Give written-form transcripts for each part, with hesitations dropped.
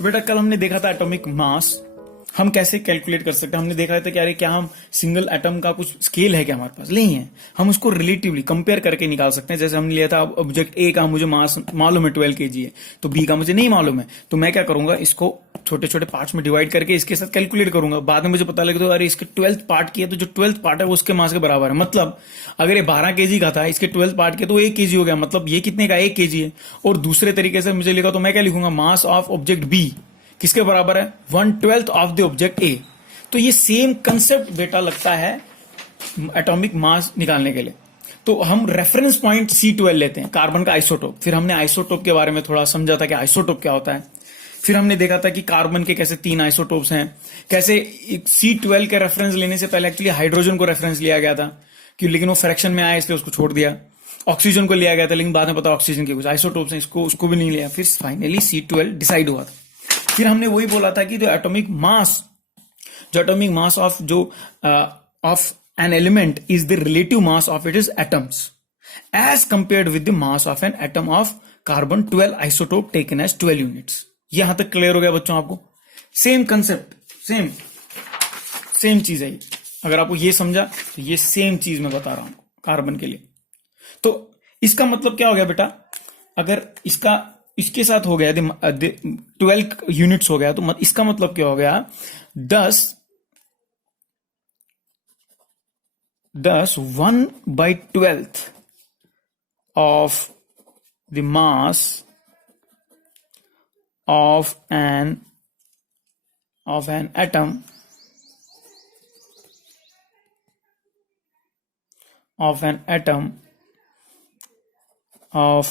तो बेटा कल हमने देखा था एटॉमिक मास हम कैसे कैलकुलेट कर सकते हैं। हमने देखा था कि अरे क्या हम सिंगल एटम का कुछ स्केल है क्या हमारे पास, नहीं है। हम उसको रिलेटिवली कंपेयर करके निकाल सकते हैं। जैसे हमने लिया था ऑब्जेक्ट ए का मुझे मास मालूम है 12 kg है, तो बी का मुझे नहीं मालूम है, तो मैं क्या करूंगा, इसको छोटे छोटे पार्ट्स में डिवाइड करके इसके साथ कैलकुलेट करूंगा। बाद में मुझे पता लगे तो अरे इसके 12th पार्ट की है, तो जो 12th पार्ट है वो उसके मास के बराबर है। मतलब अगर ये 12 kg का था, इसके 12th पार्ट के तो 1 kg हो गया, मतलब ये कितने का 1 kg है। और दूसरे तरीके से मुझे लिखा तो मैं क्या लिखूंगा, मास ऑफ ऑब्जेक्ट बी किसके बराबर है, 1/12 ऑफ द ऑब्जेक्ट ए। तो ये सेम कंसेप्ट बेटा लगता है एटॉमिक मास निकालने के लिए। तो हम रेफरेंस पॉइंट C12 लेते हैं, कार्बन का आइसोटोप। फिर हमने आइसोटोप के बारे में थोड़ा समझा था कि आइसोटोप क्या होता है। फिर हमने देखा था कि कार्बन के कैसे 3 आइसोटोप्स हैं, कैसे C12 के रेफरेंस लेने से पहले एक्चुअली हाइड्रोजन को रेफरेंस लिया गया था, कि लेकिन वो फ्रैक्शन में आया इसलिए उसको छोड़ दिया। ऑक्सीजन को लिया गया था, लेकिन बाद में पता ऑक्सीजन के कुछ आइसोटोप्स हैं, इसको उसको भी नहीं लिया। फिर फाइनली C12 डिसाइड हुआ था। फिर हमने वही बोला था कि जो atomic mass of of an element is the relative mass of it is atoms as compared with the mass of an atom of carbon 12 isotope taken as 12 units. यहां तक क्लियर हो गया बच्चों आपको? सेम कंसेप्ट, सेम चीज है ये। अगर आपको ये समझा तो ये सेम चीज मैं बता रहा हूं कार्बन के लिए। तो इसका मतलब क्या हो गया बेटा, अगर इसके साथ हो गया 12 यूनिट्स हो गया, तो इसका मतलब क्या हो गया, 10 1/12 of the mass of an atom of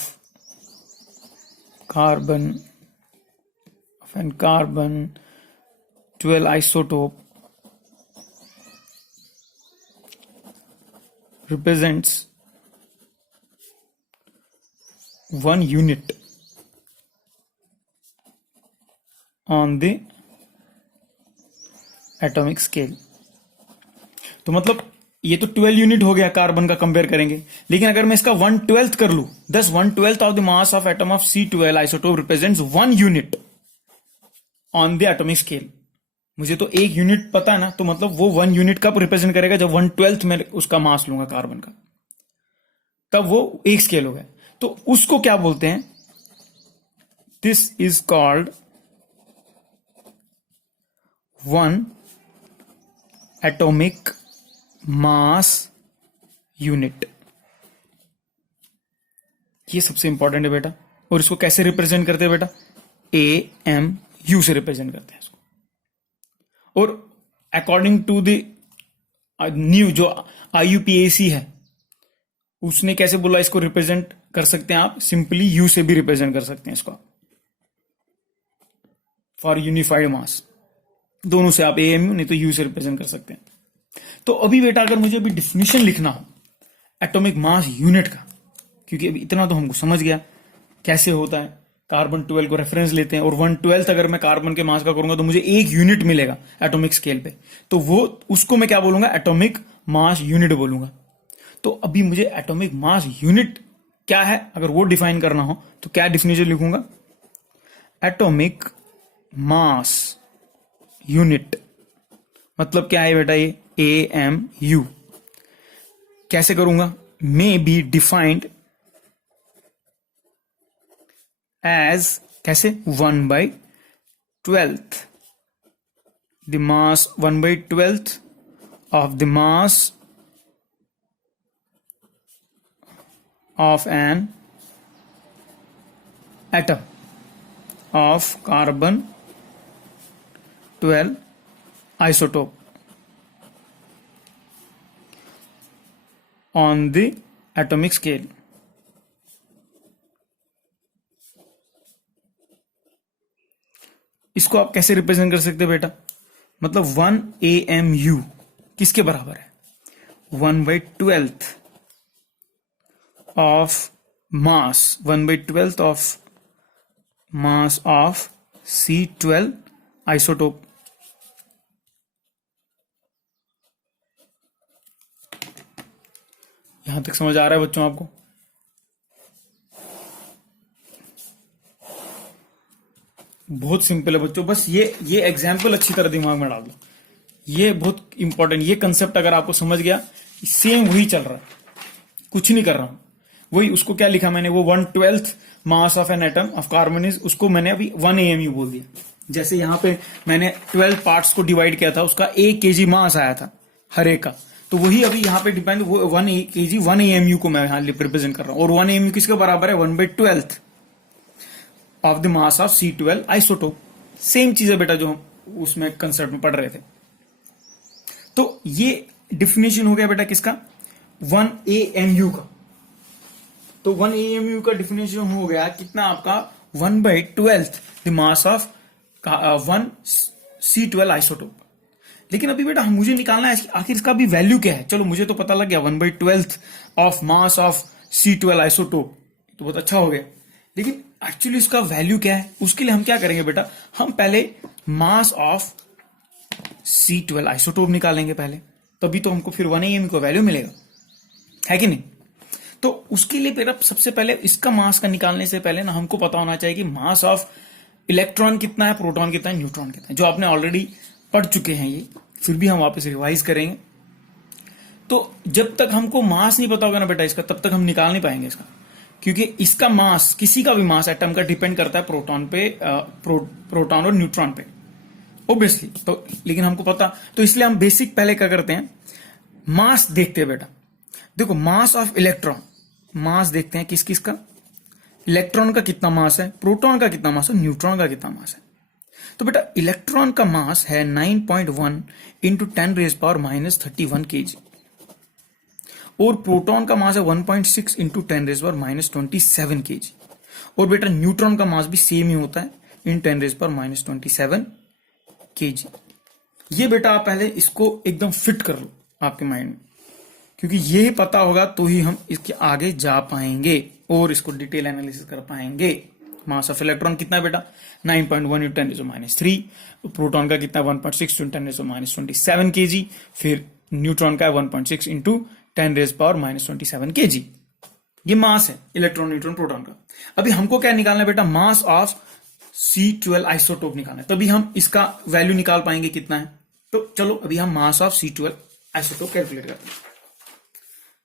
carbon 12 isotope represents 1 unit on the atomic scale। तो मतलब ये तो 12 यूनिट हो गया कार्बन का कंपेयर करेंगे, लेकिन अगर मैं इसका 1/12 कर लू, 1/12 of the mass of atom of C12 isotope represents 1 unit on the atomic scale. मुझे तो 1 यूनिट पता है ना, तो मतलब वो 1 यूनिट कब रिप्रेजेंट करेगा, जब 1/12 में उसका मास लूंगा कार्बन का, तब वो एक स्केल हो गया। तो उसको क्या बोलते हैं, this is called 1 atomic mass unit. ये सबसे इंपॉर्टेंट है बेटा। और इसको कैसे रिप्रेजेंट करते हैं बेटा, AMU से रिप्रेजेंट करते हैं इसको। और अकॉर्डिंग टू द न्यू जो IUPAC है, उसने कैसे बोला इसको रिप्रेजेंट कर सकते हैं आप, सिंपली यू से भी रिप्रेजेंट कर सकते हैं इसको, फॉर यूनिफाइड मास। दोनों से आप AMU नहीं तो यू से रिप्रेजेंट कर सकते हैं। तो अभी बेटा अगर मुझे अभी डिफिनेशन लिखना हो एटॉमिक मास यूनिट का, क्योंकि अभी इतना तो हमको समझ गया कैसे होता है, कार्बन 12 को रेफरेंस लेते हैं और 1/12 अगर मैं कार्बन के मास का करूंगा तो मुझे 1 यूनिट मिलेगा एटॉमिक स्केल पे, तो वो उसको मैं क्या बोलूंगा, एटॉमिक मास यूनिट बोलूंगा। तो अभी मुझे एटॉमिक मास यूनिट क्या है अगर वो डिफाइन करना हो तो क्या डिफिनेशन लिखूंगा, एटॉमिक मास यूनिट मतलब क्या है बेटा, ये AMU कैसे करूंगा, मे बी डिफाइंड एज कैसे 1/12 the mass 1/12 of the mass of an atom of carbon 12 isotope on the atomic scale। इसको आप कैसे रिप्रेजेंट कर सकते हैं बेटा, मतलब 1 AMU किसके बराबर है, 1/12 of mass 1/12 of mass of C12 isotope। यहां तक समझ आ रहा है बच्चों आपको? बहुत सिंपल है बच्चों, बस ये एग्जाम्पल अच्छी तरह दिमाग में डाल दो। ये बहुत इंपॉर्टेंट, ये कंसेप्ट अगर आपको समझ गया, सेम वही चल रहा है, कुछ नहीं कर रहा हूं। वही उसको क्या लिखा मैंने, वो 1/12 मास of an atom of carbon is, उसको मैंने अभी 1 AMU बोल दिया। जैसे यहां पे मैंने 12 पार्ट्स को डिवाइड किया था, उसका 1 kg मास आया था हर एक का, तो वही अभी यहाँ पे डिपेंड, वो 1 kg 1 AMU को मैं यहाँ रिप्रेजेंट कर रहा हूं। और 1 AMU किसके बराबर है, 1/12 of the mass of C12 isotope. Same चीज है बेटा जो हम उसमें कंसेप्ट में पढ़ रहे थे। तो ये डिफिनेशन हो गया बेटा किसका, 1 AMU का। तो 1 AMU का डिफिनेशन हो गया कितना आपका, 1/12 the mass of 1 C12 isotope. लेकिन अभी बेटा मुझे निकालना है आखिर इसका भी वैल्यू क्या है। चलो मुझे तो पता लग गया 1/12 of mass of C12 isotope, तो बहुत अच्छा हो गया। लेकिन एक्चुअली इसका वैल्यू क्या है, उसके लिए हम क्या करेंगे बेटा, हम पहले मास ऑफ C12 आइसोटोप निकालेंगे पहले, तभी तो हमको फिर 1 AMU का वैल्यू मिलेगा, है कि नहीं। तो उसके लिए बेटा सबसे पहले इसका मास का निकालने से पहले ना हमको पता होना चाहिए कि मास ऑफ इलेक्ट्रॉन कितना है, प्रोटॉन कितना है, न्यूट्रॉन कितना है, जो आपने ऑलरेडी पढ़ चुके हैं ये, फिर भी हम वापस रिवाइज करेंगे। तो जब तक हमको मास नहीं पता होगा ना बेटा इसका, तब तक हम निकाल नहीं पाएंगे इसका, क्योंकि इसका मास, किसी का भी मास एटम का डिपेंड करता है प्रोटॉन पे, प्रोटॉन और न्यूट्रॉन पे ऑब्वियसली। तो लेकिन हमको पता, तो इसलिए हम बेसिक पहले क्या करते हैं, मास देखते हैं बेटा। देखो मास ऑफ इलेक्ट्रॉन, मास देखते हैं किस किस का, इलेक्ट्रॉन का कितना मास है, प्रोटॉन का कितना मास है, न्यूट्रॉन का कितना मास है। तो बेटा इलेक्ट्रॉन का मास है 9.1 इंटू 10⁻³ kg, और प्रोटॉन का मास है 1.6 इंटू 10⁻27 kg। और बेटा न्यूट्रॉन का मास भी सेम ही होता है, इन 10⁻27 kg। ये बेटा आप पहले इसको एकदम फिट कर लो आपके माइंड में, क्योंकि ये पता होगा तो ही हम इसके आगे जा पाएंगे और इसको डिटेल एनालिसिस कर पाएंगे। मास ऑफ इलेक्ट्रॉन कितना है बेटा, 9.1 इंटू 10⁻³ प्रोटॉन का कितना, 1.6 इंटू 10⁻27 kg, फिर न्यूट्रॉन का 1.6 इंटू 10⁻27 kg। ये मास है इलेक्ट्रॉन, न्यूट्रॉन, प्रोटॉन का। अभी हमको क्या निकालना है बेटा, मास ऑफ C12 आइसोटोप निकालना है, तभी हम इसका वैल्यू निकाल पाएंगे कितना है। तो चलो अभी हम mass of C12 isotope calculate करते हैं।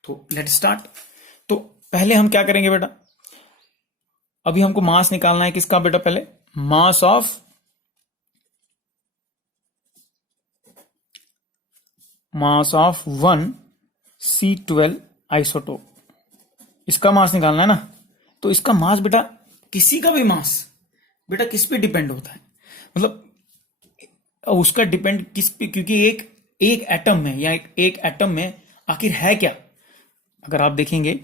तो लेट स्टार्ट। तो पहले हम क्या करेंगे बेटा, अभी हमको मास निकालना है किसका बेटा, पहले mass of mass of 1 C12 isotope, इसका मास निकालना है ना। तो इसका मास बेटा, किसी का भी मास बेटा किस पे डिपेंड होता है, मतलब उसका डिपेंड किस पे, क्योंकि एक एटम में या एक एटम में आखिर है क्या। अगर आप देखेंगे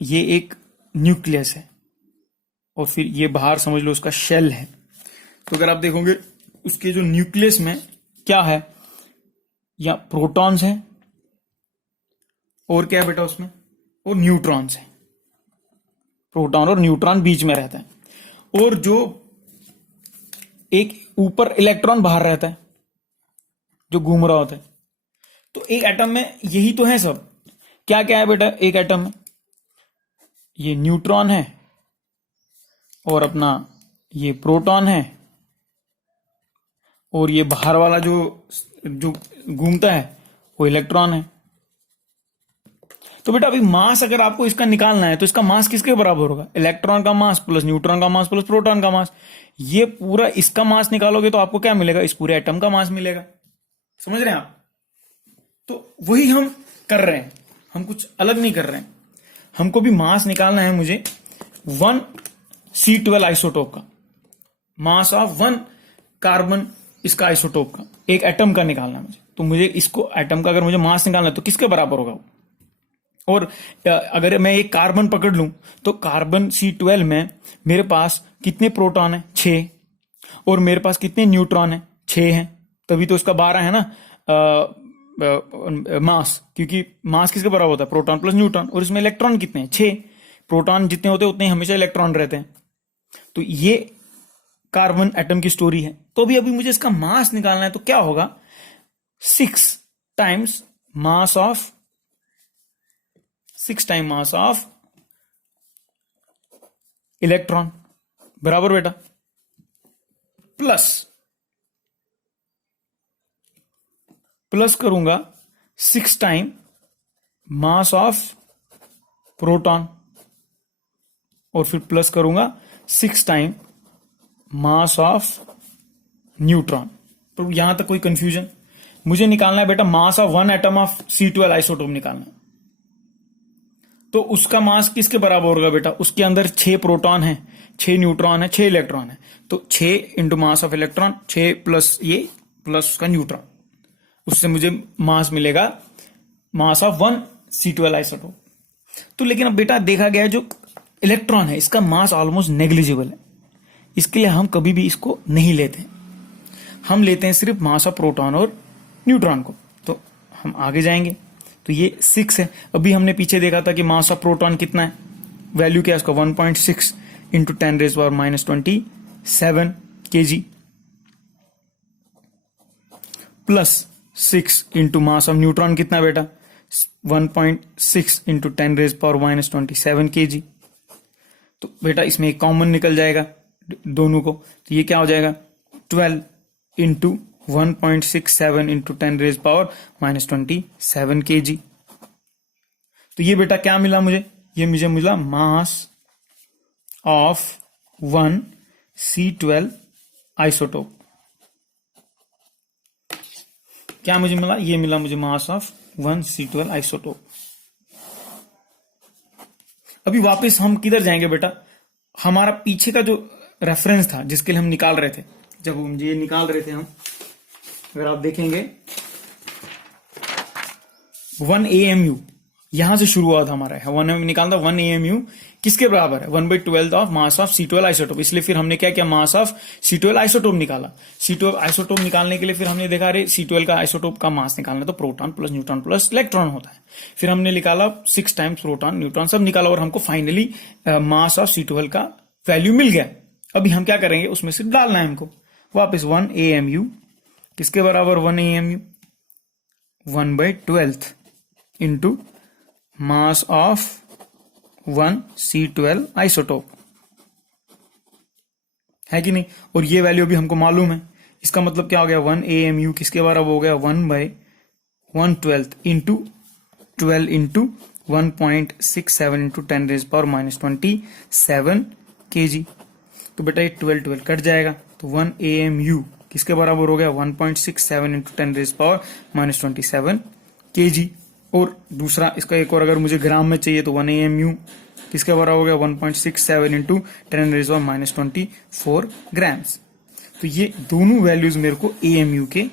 ये एक न्यूक्लियस है और फिर ये बाहर समझ लो उसका शेल है। तो अगर आप देखोगे उसके जो न्यूक्लियस में क्या है, या प्रोटॉन्स हैं और क्या है बेटा उसमें, और न्यूट्रॉन्स हैं। प्रोटॉन और न्यूट्रॉन बीच में रहता है, और जो एक ऊपर इलेक्ट्रॉन बाहर रहता है जो घूम रहा होता है। तो एक एटम में यही तो है सब। क्या क्या है बेटा एक एटम में, ये न्यूट्रॉन है और अपना ये प्रोटॉन है, और ये बाहर वाला जो जो घूमता है वो इलेक्ट्रॉन है। तो बेटा अभी मास अगर आपको इसका निकालना है तो इसका मास किसके बराबर होगा, इलेक्ट्रॉन का मास प्लस न्यूट्रॉन का मास प्लस प्रोटॉन का मास। ये पूरा इसका मास निकालोगे तो आपको क्या मिलेगा, इस पूरे एटम का मास मिलेगा। समझ रहे हैं आप। तो वही हम कर रहे हैं, हम कुछ अलग नहीं कर रहे हैं। हमको भी मास निकालना है मुझे 1 C12 आइसोटोप का, मास ऑफ 1 कार्बन इसका आइसोटोप का, एक एटम का निकालना है मुझे। तो मुझे इसको एटम का अगर मुझे मास निकालना है तो किसके बराबर होगा वो। और अगर मैं एक कार्बन पकड़ लूं तो कार्बन C12 में मेरे पास कितने प्रोटॉन है, 6, और मेरे पास कितने न्यूट्रॉन है, 6 हैं। तभी तो इसका 12 है ना मास, क्योंकि मास किसके बराबर होता है, प्रोटॉन प्लस न्यूट्रॉन। और इसमें इलेक्ट्रॉन कितने हैं, 6। प्रोटॉन जितने होते हैं उतने हमेशा इलेक्ट्रॉन रहते हैं। तो ये कार्बन एटम की स्टोरी है। तो अभी मुझे इसका मास निकालना है तो क्या होगा, 6 times mass of 6 time mass of electron बराबर बेटा, प्लस करूंगा 6 टाइम मास ऑफ प्रोटॉन, और फिर प्लस करूंगा 6 टाइम मास ऑफ न्यूट्रॉन। तो यहां तक कोई कंफ्यूजन? मुझे निकालना है बेटा mass of 1 atom of C12 isotope निकालना है। तो उसका मास किसके बराबर होगा बेटा? उसके अंदर 6 प्रोटॉन है, 6 न्यूट्रॉन है, 6 इलेक्ट्रॉन है। तो 6 into mass of electron, 6 plus ये प्लस उसका न्यूट्रॉन, उससे मुझे मास मिलेगा मास ऑफ 1 C12 आइसोटोप। तो लेकिन अब बेटा देखा गया जो इलेक्ट्रॉन है इसका मास ऑलमोस्ट नेग्लिजिबल है, इसके लिए हम कभी भी इसको नहीं लेते, हम लेते हैं सिर्फ मास ऑफ प्रोटॉन और न्यूट्रॉन को। तो हम आगे जाएंगे तो ये 6 है। अभी हमने पीछे देखा था कि मास ऑफ प्रोटॉन कितना है, वैल्यू क्या है उसका 1.6 into 10⁻27 kg plus 6 into mass of neutron कितना बेटा 1.6 इंटू 10⁻27 kg। तो बेटा इसमें एक कॉमन निकल जाएगा दोनों को, तो ये क्या हो जाएगा 12 इंटू 1.67 इंटू 10⁻27 kg। तो ये बेटा क्या मिला मुझे, ये मुझे मिला मास ऑफ 1 C12 आइसोटोप। क्या मुझे मिला, ये मिला मुझे मास ऑफ 1 C12 आइसोटोप। अभी वापस हम किधर जाएंगे बेटा, हमारा पीछे का जो रेफरेंस था जिसके लिए हम निकाल रहे थे, जब हम ये निकाल रहे थे हम, अगर आप देखेंगे 1 AMU यहां से शुरू हुआ था हमारा, 1 निकालना 1 AMU किसके बराबर है 1/12 of mass of C12 isotope. इसलिए फिर हमने क्या किया, मास ऑफ C12 आइसोटोप निकाला। C12 आइसोटोप निकालने के लिए फिर हमने देखा अरे C12 का आइसोटोप का मास निकालना तो proton plus neutron plus electron होता है। फिर हमने निकाला 6 टाइम्स प्रोटॉन न्यूट्रॉन सब निकाला और हमको फाइनली मास ऑफ C12 का वैल्यू मिल गया। अभी हम क्या करेंगे, उसमें सिर्फ डालना है हमको वापस 1 AMU किसके बराबर 1 AMU 1/12 into mass of 1 C12 isotope, है कि नहीं। और ये वैल्यू भी हमको मालूम है, इसका मतलब क्या हो गया 1 AMU किसके बराबर हो गया 1/112 इंटू 12 इंटू 1.67 इंटू 10⁻27 kg। तो बेटा ये 12 कट जाएगा, तो 1 AMU किसके बराबर हो गया 1.67 इंटू 10⁻27 kg। और दूसरा इसका एक और अगर मुझे ग्राम में चाहिए तो 1 AMU किसके बराबर हो गया 1.67 इंटू 10⁻24 ग्राम्स। तो ये दोनों वैल्यूज मेरे को AMU के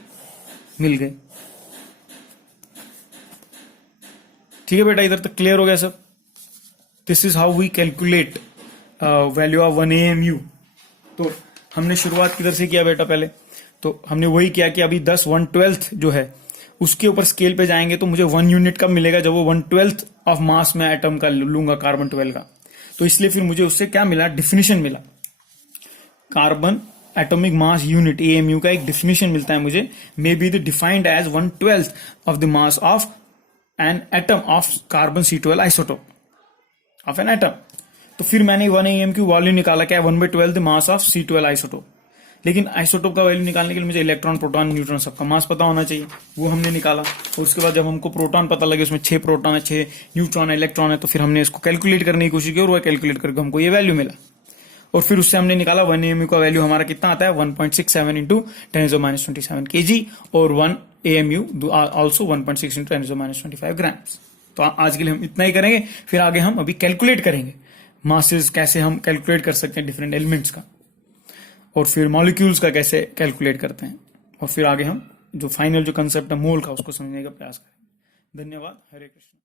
मिल गए। ठीक है बेटा, इधर तक क्लियर हो गया सब। This is how we calculate value of 1 AMU। तो हमने शुरुआत किधर से किया बेटा, पहले तो हमने वही किया कि अभी 10/112 जो है उसके ऊपर स्केल पे जाएंगे तो मुझे 1 यूनिट कब मिलेगा, जब वो 1/12 ऑफ मास में एटम का लूंगा कार्बन 12 का। तो इसलिए फिर मुझे उससे क्या मिला, डिफिनीशन मिला, carbon atomic mass unit AMU का एक डिफिनीशन मिलता है मुझे, may be the defined as 1/12 of the mass of an atom of carbon C12 isotope of an atom. तो फिर मैंने 1 AMU की वैल्यू निकाला, क्या 1/12 the mass of C12 isotope. लेकिन आइसोटोप का वैल्यू निकालने के लिए मुझे इलेक्ट्रॉन प्रोटॉन न्यूट्रॉन सबका मास पता होना चाहिए, वो हमने निकाला। और उसके बाद जब हमको प्रोटॉन पता लगे उसमें 6 प्रोटॉन है, 6 न्यूट्रॉन है, इलेक्ट्रॉन है, तो फिर हमने इसको कैलकुलेट करने की कोशिश की और वह कैलकुलेट करके हमको ये वैल्यू मिला। और फिर उससे हमने निकाला 1 AMU का वैल्यू हमारा कितना आता है 1.67 इंटू 10⁻27 kg और 1 AMU ऑल्सो 1.6 इंटू 10⁻25 ग्राम्स। तो आज के लिए हम इतना ही करेंगे, फिर आगे हम अभी कैलकुलेट करेंगे मासेस, कैसे हम कैलकुलेट कर सकते हैं डिफरेंट एलिमेंट्स का, और फिर मॉलिक्यूल्स का कैसे कैलकुलेट करते हैं, और फिर आगे हम जो फाइनल जो कंसेप्ट है मोल का उसको समझने का प्रयास करेंगे। धन्यवाद। हरे कृष्ण।